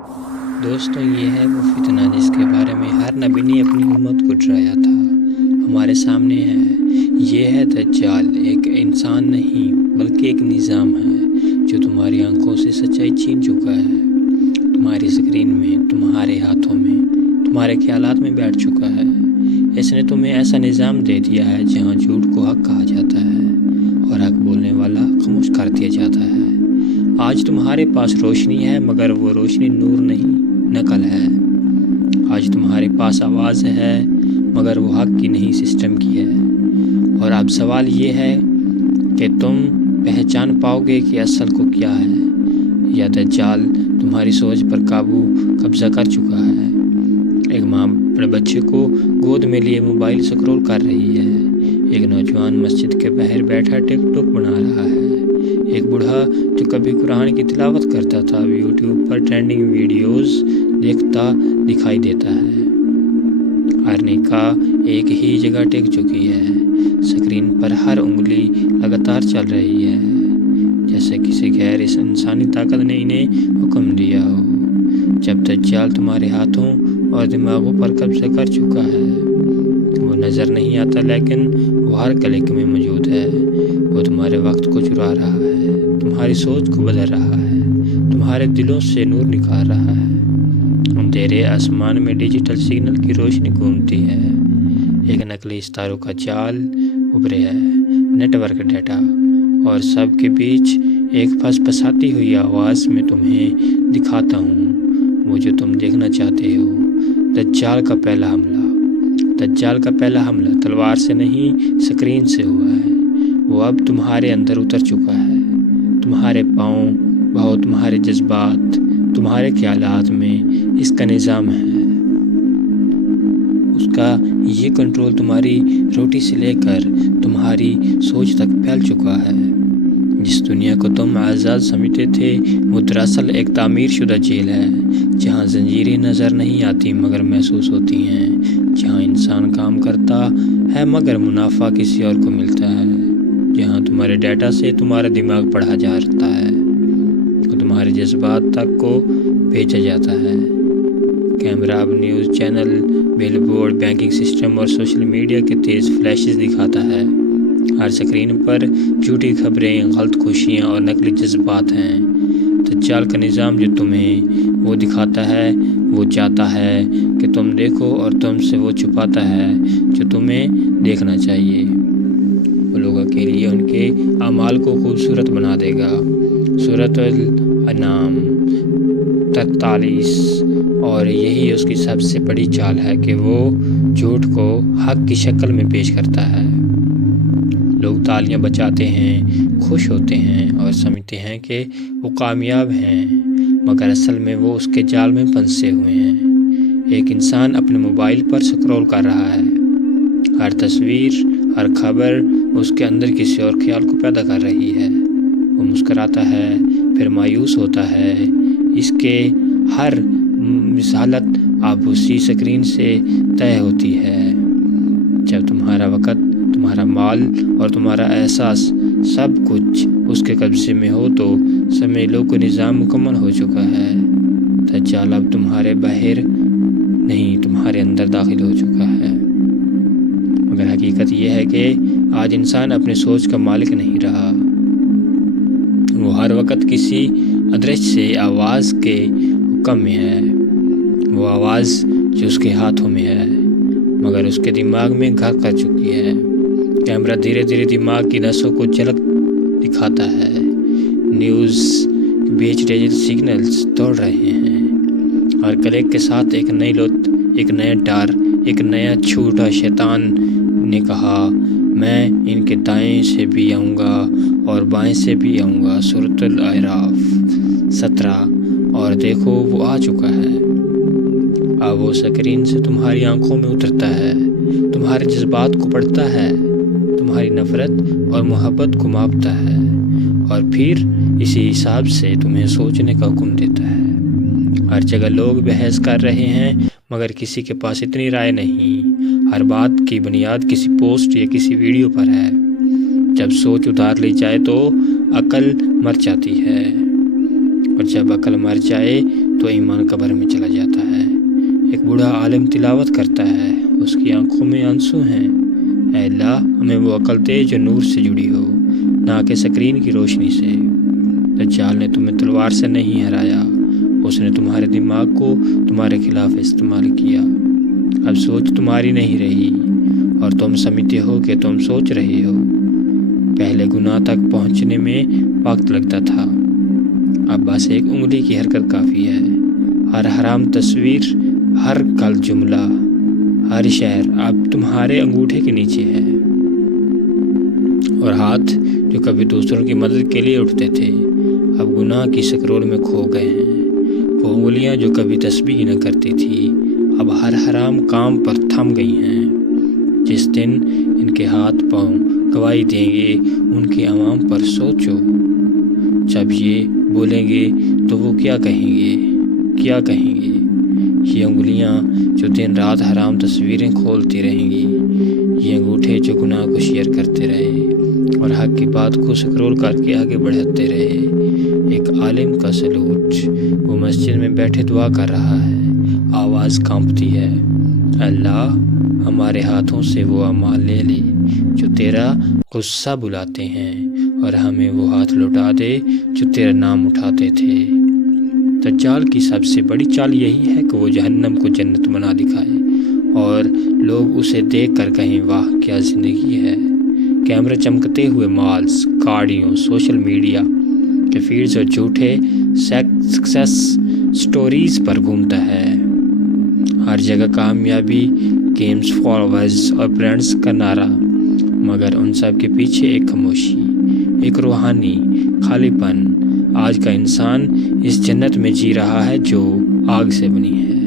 دوستوں، یہ ہے وہ فتنہ جس کے بارے میں ہر نبی نے اپنی امت کو ڈرایا تھا۔ ہمارے سامنے ہے، یہ ہے دجال، ایک انسان نہیں بلکہ ایک نظام ہے جو تمہاری آنکھوں سے سچائی چھین چکا ہے، تمہاری اسکرین میں، تمہارے ہاتھوں میں، تمہارے خیالات میں بیٹھ چکا ہے۔ اس نے تمہیں ایسا نظام دے دیا ہے جہاں جھوٹ کو حق کہا جاتا ہے اور حق بولنے والا خاموش کر دیا جاتا ہے۔ آج تمہارے پاس روشنی ہے، مگر وہ روشنی نور نہیں، نقل ہے۔ آج تمہارے پاس آواز ہے، مگر وہ حق کی نہیں، سسٹم کی ہے۔ اور اب سوال یہ ہے کہ تم پہچان پاؤ گے کہ اصل کو کیا ہے، یا دجال تمہاری سوچ پر قبضہ کر چکا ہے۔ ایک ماں اپنے بچے کو گود میں لیے موبائل سکرول کر رہی ہے۔ ایک نوجوان مسجد کے باہر بیٹھا ٹک ٹاک بنا رہا ہے۔ ایک بوڑھا جو کبھی قرآن کی تلاوت کرتا تھا یوٹیوب پر ٹرینڈنگ ویڈیوز دیکھتا دکھائی دیتا ہے۔ ہر نگاہ ایک ہی جگہ ٹک چکی ہے، اسکرین پر ہر انگلی لگاتار چل رہی ہے، جیسے کسی غیر انسانی طاقت نے انہیں حکم دیا ہو۔ جب دجال تمہارے ہاتھوں اور دماغوں پر قبضہ کر چکا ہے، وہ نظر نہیں آتا لیکن وہ ہر کلک میں موجود ہے۔ وہ تمہارے وقت کو چرا رہا ہے، تمہاری سوچ کو بدل رہا ہے، تمہارے دلوں سے نور نکال رہا ہے۔ اندھیرے آسمان میں ڈیجیٹل سگنل کی روشنی گھومتی ہے، ایک نقلی ستاروں کا جال ابھرے ہے، نیٹ ورک ڈیٹا، اور سب کے بیچ ایک پھسپھساتی ہوئی آواز میں تمہیں دکھاتا ہوں وہ جو تم دیکھنا چاہتے ہو۔ دجال کا پہلا حملہ تلوار سے نہیں، اسکرین سے ہوا ہے۔ وہ اب تمہارے اندر اتر چکا ہے، تمہارے پاؤں، تمہارے جذبات، تمہارے خیالات میں اس کا نظام ہے۔ اس کا یہ کنٹرول تمہاری روٹی سے لے کر تمہاری سوچ تک پھیل چکا ہے۔ جس دنیا کو تم آزاد سمجھتے تھے، وہ دراصل ایک تعمیر شدہ جیل ہے، جہاں زنجیریں نظر نہیں آتی مگر محسوس ہوتی ہیں، جہاں انسان کام کرتا ہے مگر منافع کسی اور کو ملتا ہے، جہاں تمہارے ڈیٹا سے تمہارا دماغ پڑھا جاتا ہے اور تمہارے جذبات تک کو بھیجا جاتا ہے۔ کیمرہ اب نیوز چینل، بل بورڈ، بینکنگ سسٹم اور سوشل میڈیا کے تیز فلیشز دکھاتا ہے۔ ہر اسکرین پر جھوٹی خبریں، غلط خوشیاں اور نقلی جذبات ہیں۔ دجال کا نظام جو تمہیں وہ دکھاتا ہے، وہ چاہتا ہے کہ تم دیکھو اور تم سے وہ چھپاتا ہے جو تمہیں دیکھنا چاہیے۔ وہ لوگوں کے لیے ان کے اعمال کو خوبصورت بنا دے گا۔ سورۃ الانعام 43۔ اور یہی اس کی سب سے بڑی چال ہے کہ وہ جھوٹ کو حق کی شکل میں پیش کرتا ہے۔ لوگ تالیاں بجاتے ہیں، خوش ہوتے ہیں اور سمجھتے ہیں کہ وہ کامیاب ہیں، مگر اصل میں وہ اس کے جال میں پھنسے ہوئے ہیں۔ ایک انسان اپنے موبائل پر سکرول کر رہا ہے، ہر تصویر، ہر خبر اس کے اندر کسی اور خیال کو پیدا کر رہی ہے۔ وہ مسکراتا ہے، پھر مایوس ہوتا ہے، اس کے ہر حالت اب اسی اسکرین سے طے ہوتی ہے۔ جب تمہارا وقت، تمہارا مال اور تمہارا احساس سب کچھ اس کے قبضے میں ہو تو سمجھ لو کہ نظام مکمل ہو چکا ہے۔ دجال اب تمہارے باہر نہیں، تمہارے اندر داخل ہو چکا ہے۔ مگر حقیقت یہ ہے کہ آج انسان اپنے سوچ کا مالک نہیں رہا۔ وہ ہر وقت کسی ادرشیہ آواز کے حکم میں ہے، وہ آواز جو اس کے ہاتھوں میں ہے مگر اس کے دماغ میں گھر کر چکی ہے۔ کیمرہ دھیرے دھیرے دماغ کی نسوں کو جھلک دکھاتا ہے، نیوز کے بیچ ڈیجیٹل سگنلز دوڑ رہے ہیں، اور کلک کے ساتھ ایک نئی لوت، ایک نیا ڈر، ایک نیا چھوٹا شیطان نے کہا، میں ان کے دائیں سے بھی آؤں گا اور بائیں سے بھی آؤں گا۔ سورۃ الاعراف 17۔ اور دیکھو وہ آ چکا ہے، اب وہ اسکرین سے تمہاری آنکھوں میں اترتا ہے، تمہارے جذبات کو پڑھتا ہے، تمہاری نفرت اور محبت کو ماپتا ہے، اور پھر اسی حساب سے تمہیں سوچنے کا حکم دیتا ہے۔ ہر جگہ لوگ بحث کر رہے ہیں مگر کسی کے پاس اتنی رائے نہیں۔ ہر بات کی بنیاد کسی پوسٹ یا کسی ویڈیو پر ہے۔ جب سوچ اتار لی جائے تو عقل مر جاتی ہے، اور جب عقل مر جائے تو ایمان قبر میں چلا جاتا ہے۔ ایک بوڑھا عالم تلاوت کرتا ہے، اس کی آنکھوں میں آنسو ہیں۔ اے اللہ، ہمیں وہ عقل دے جو نور سے جڑی ہو، نہ کہ سکرین کی روشنی سے۔ دجال نے تمہیں تلوار سے نہیں ہرایا، اس نے تمہارے دماغ کو تمہارے خلاف استعمال کیا۔ اب سوچ تمہاری نہیں رہی اور تم سمجھتے ہو کہ تم سوچ رہے ہو۔ پہلے گناہ تک پہنچنے میں وقت لگتا تھا، اب بس ایک انگلی کی حرکت کافی ہے۔ ہر حرام تصویر، ہر غلط جملہ، ہر شہر اب تمہارے انگوٹھے کے نیچے ہے۔ اور ہاتھ جو کبھی دوسروں کی مدد کے لیے اٹھتے تھے اب گناہ کی سکرول میں کھو گئے ہیں۔ وہ انگلیاں جو کبھی تسبیح نہ کرتی تھی اب ہر حرام کام پر تھم گئی ہیں۔ جس دن ان کے ہاتھ پاؤں گواہی دیں گے ان کے عوام پر سوچو۔ جب یہ بولیں گے تو وہ کیا کہیں گے؟ یہ انگلیاں جو دن رات حرام تصویریں کھولتی رہیں گی، یہ انگوٹھے جو گناہ کو شیئر کرتے رہے اور حق کی بات کو سکرول کر کے آگے بڑھاتے رہے۔ ایک عالم کا سلوٹ، وہ مسجد میں بیٹھے دعا کر رہا ہے، آواز کانپتی ہے، اللہ ہمارے ہاتھوں سے وہ اعمال لے لے جو تیرا غصہ بلاتے ہیں اور ہمیں وہ ہاتھ لوٹا دے جو تیرا نام اٹھاتے تھے۔ دجال کی سب سے بڑی چال یہی ہے کہ وہ جہنم کو جنت بنا دکھائے اور لوگ اسے دیکھ کر کہیں واہ کیا زندگی ہے۔ کیمرے چمکتے ہوئے مالز، گاڑیوں، سوشل میڈیا کے فیڈز اور جھوٹے سکسیس سٹوریز پر گھومتا ہے۔ ہر جگہ کامیابی، گیمز، فالوورز اور برانڈز کا نعرہ، مگر ان سب کے پیچھے ایک خاموشی، ایک روحانی خالی پن۔ آج کا انسان اس جنت میں جی رہا ہے جو آگ سے بنی ہے۔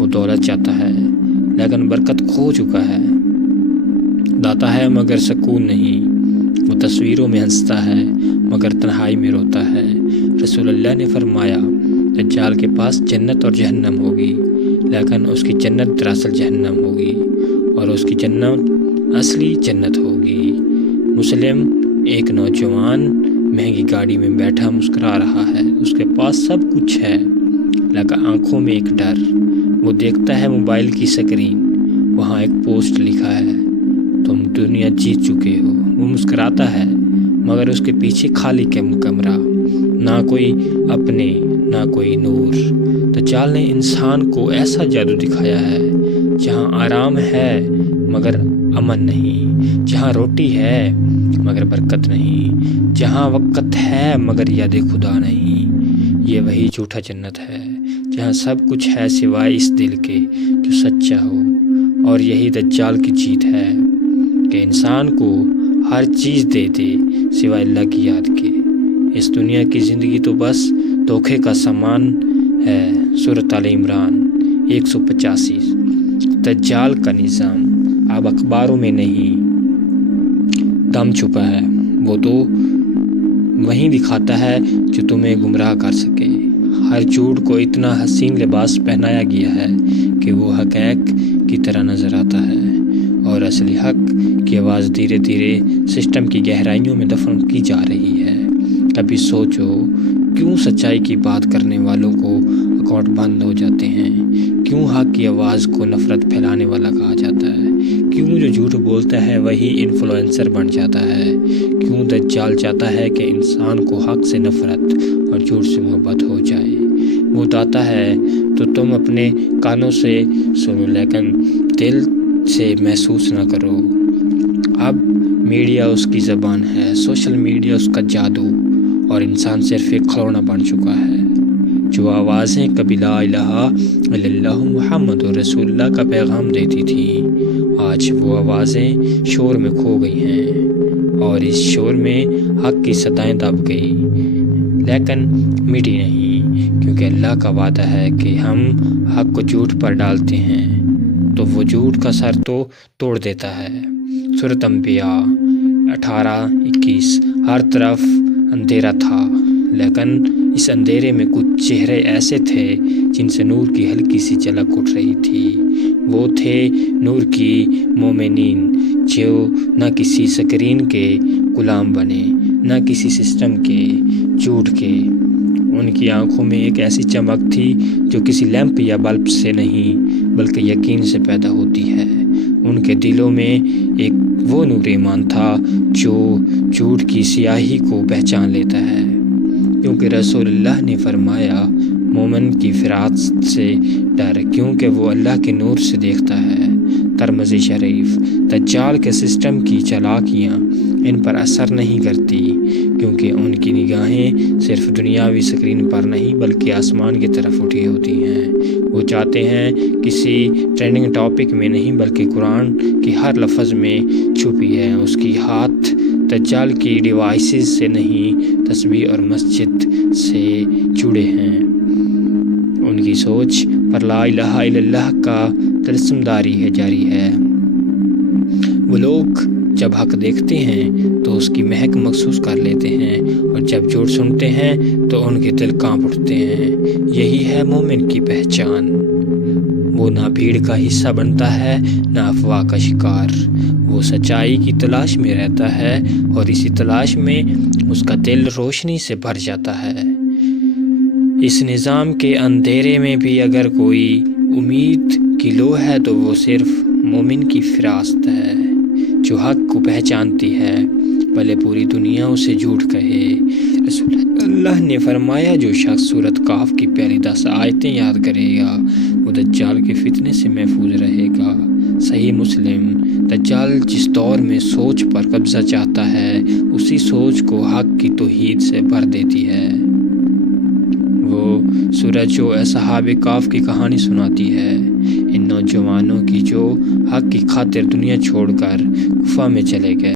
وہ دولت چاہتا ہے لیکن برکت کھو چکا ہے، داتا ہے مگر سکون نہیں۔ وہ تصویروں میں ہنستا ہے مگر تنہائی میں روتا ہے۔ رسول اللہ نے فرمایا، دجال کے پاس جنت اور جہنم ہوگی لیکن اس کی جنت دراصل جہنم ہوگی اور اس کی جنت اصلی جنت ہوگی۔ مسلم، ایک نوجوان مہنگی گاڑی میں بیٹھا مسکرا رہا ہے، اس کے پاس سب کچھ ہے لیکن آنکھوں میں ایک ڈر۔ وہ دیکھتا ہے موبائل کی سکرین، وہاں ایک پوسٹ لکھا ہے، تم دنیا جیت چکے ہو۔ وہ مسکراتا ہے مگر اس کے پیچھے خالی کمرہ، نہ کوئی اپنے، نہ کوئی نور۔ دجال نے انسان کو ایسا جادو دکھایا ہے جہاں آرام ہے مگر امن نہیں، جہاں روٹی ہے مگر برکت نہیں، جہاں وقت ہے مگر یاد خدا نہیں۔ یہ وہی جھوٹا جنت ہے جہاں سب کچھ ہے سوائے اس دل کے جو سچا ہو۔ اور یہی دجال کی جیت ہے کہ انسان کو ہر چیز دے دے سوائے اللہ کی یاد کے۔ اس دنیا کی زندگی تو بس دھوکے کا سامان ہے۔ سورۃ آل عمران 185۔ دجال کا نظام اب اخباروں میں نہیں دم چھپا ہے، وہ تو وہیں دکھاتا ہے جو تمہیں گمراہ کر سکے۔ ہر جھوٹ کو اتنا حسین لباس پہنایا گیا ہے کہ وہ حقائق کی طرح نظر آتا ہے اور اصلی حق کی آواز دھیرے دھیرے سسٹم کی گہرائیوں میں دفن کی جا رہی ہے۔ کبھی سوچو کیوں سچائی کی بات کرنے والوں کو اکاؤنٹ بند ہو جاتے ہیں؟ کیوں حق کی آواز کو نفرت پھیلانے والا کہا جاتا ہے؟ کیوں جو جھوٹ بولتا ہے وہی انفلوئنسر بن جاتا ہے؟ کیوں دجال چاہتا ہے کہ انسان کو حق سے نفرت اور جھوٹ سے محبت ہو جائے؟ وہ داتا ہے تو تم اپنے کانوں سے سنو لیکن دل سے محسوس نہ کرو۔ اب میڈیا اس کی زبان ہے، سوشل میڈیا اس کا جادو اور انسان صرف ایک کھلونا بن چکا ہے۔ جو آوازیں کبھی لا الہ الا اللہ محمد رسول اللہ کا پیغام دیتی تھیں، آج وہ آوازیں شور میں کھو گئی ہیں اور اس شور میں حق کی صدائیں دب گئی لیکن مٹی نہیں، کیونکہ اللہ کا وعدہ ہے کہ ہم حق کو جھوٹ پر ڈالتے ہیں تو وہ جھوٹ کا سر تو توڑ دیتا ہے۔ سورۃ انبیاء 18-21۔ ہر طرف اندھیرا تھا لیکن اس اندھیرے میں کچھ چہرے ایسے تھے جن سے نور کی ہلکی سی جھلک اٹھ رہی تھی۔ وہ تھے نور کی مومنین جو نہ کسی سکرین کے غلام بنے، نہ کسی سسٹم کے، جھوٹ کے۔ ان ان کی آنکھوں میں ایک ایسی چمک تھی جو کسی لیمپ یا بلب سے نہیں بلکہ یقین سے پیدا ہوتی ہے۔ ان کے دلوں میں ایک وہ نور ایمان تھا جو جھوٹ کی سیاہی کو پہچان لیتا ہے، کیونکہ رسول اللہ نے فرمایا مومن کی فراست سے ڈر کیونکہ وہ اللہ کے نور سے دیکھتا ہے۔ ترمذی شریف۔ دجال کے سسٹم کی چالاکیاں ان پر اثر نہیں کرتی کیونکہ ان کی نگاہیں صرف دنیاوی سکرین پر نہیں بلکہ آسمان کی طرف اٹھی ہوتی ہیں۔ وہ چاہتے ہیں کسی ٹرینڈنگ ٹاپک میں نہیں بلکہ قرآن کی ہر لفظ میں چھپی ہے۔ اس کی ہاتھ دجال کی ڈیوائسز سے نہیں تسبیح اور مسجد سے جڑے ہیں۔ ان کی سوچ پر لا الہ الا اللہ کا طلسم داری جاری ہے۔ وہ لوگ جب حق دیکھتے ہیں تو اس کی مہک محسوس کر لیتے ہیں اور جب جھوٹ سنتے ہیں تو ان کے دل کانپ اٹھتے ہیں۔ یہی ہے مومن کی پہچان۔ وہ نہ بھیڑ کا حصہ بنتا ہے نہ افواہ کا شکار۔ وہ سچائی کی تلاش میں رہتا ہے اور اسی تلاش میں اس کا دل روشنی سے بھر جاتا ہے۔ اس نظام کے اندھیرے میں بھی اگر کوئی امید کی لو ہے تو وہ صرف مومن کی فراست ہے جو حق کو پہچانتی ہے بھلے پوری دنیا اسے جھوٹ کہے۔ رسول اللہ نے فرمایا جو شخص سورۃ کہف کی پہلی 10 آیتیں یاد کرے گا وہ دجال کے فتنے سے محفوظ رہے گا۔ صحیح مسلم۔ دجال جس دور میں سوچ پر قبضہ چاہتا ہے اسی سوچ کو حق کی توحید سے بھر دیتی ہے۔ وہ سورج جو اصحاب کہف کی کہانی سناتی ہے، ان نوجوانوں کی جو حق کی خاطر دنیا چھوڑ کر کوفہ میں چلے گئے۔